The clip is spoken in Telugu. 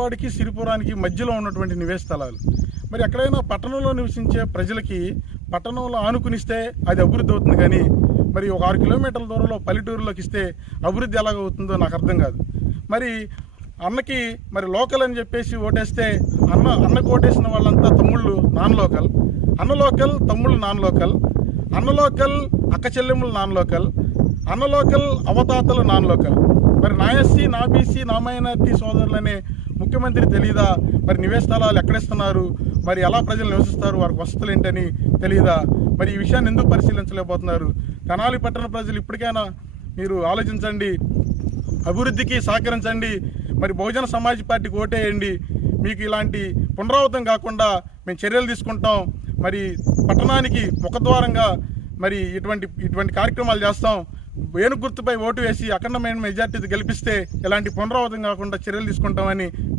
రావులపాడికి సిరిపురానికి మధ్యలో ఉన్నటువంటి నివేశ స్థలాలు. మరి ఎక్కడైనా పట్టణంలో నివసించే ప్రజలకి పట్టణంలో ఆనుకునిస్తే అది అభివృద్ధి అవుతుంది, కానీ మరి ఒక 6 కిలోమీటర్ల దూరంలో పల్లెటూరులోకి ఇస్తే అభివృద్ధి ఎలాగవుతుందో నాకు అర్థం కాదు. మరి అన్నకి మరి లోకల్ అని చెప్పేసి ఓటేస్తే అన్నకు ఓటేసిన వాళ్ళంతా తమ్ముళ్ళు నాన్ లోకల్, అన్న లోకల్ తమ్ముళ్ళు నాన్ లోకల్, అన్న లోకల్ అక్క చెల్లెమ్మలు నాన్ లోకల్, అన్న లోకల్ అవతాతలు నాన్ లోకల్. మరి నా ఎస్సీ, నా బీసీ, నా మైనార్టీ సోదరులనే ముఖ్యమంత్రి తెలియదా? మరి నివేశ స్థలాలు ఎక్కడిస్తున్నారు, మరి ఎలా ప్రజలు నివసిస్తారు, వారికి వసతులు ఏంటని తెలియదా? మరి ఈ విషయాన్ని ఎందుకు పరిశీలించలేకపోతున్నారు? తెనాలి పట్టణ ప్రజలు ఇప్పటికైనా మీరు ఆలోచించండి, అభివృద్ధికి సహకరించండి. మరి బహుజన సమాజ్ పార్టీకి ఓటేయండి. మీకు ఇలాంటి పునరావృతం కాకుండా మేము చర్యలు తీసుకుంటాం. మరి పట్టణానికి ముఖద్వారంగా మరి ఇటువంటి కార్యక్రమాలు చేస్తాం. ఏనుగు గుర్తుపై ఓటు వేసి అఖండమైన మెజార్టీతో గెలిపిస్తే ఇలాంటి పునరావృతం కాకుండా చర్యలు తీసుకుంటామని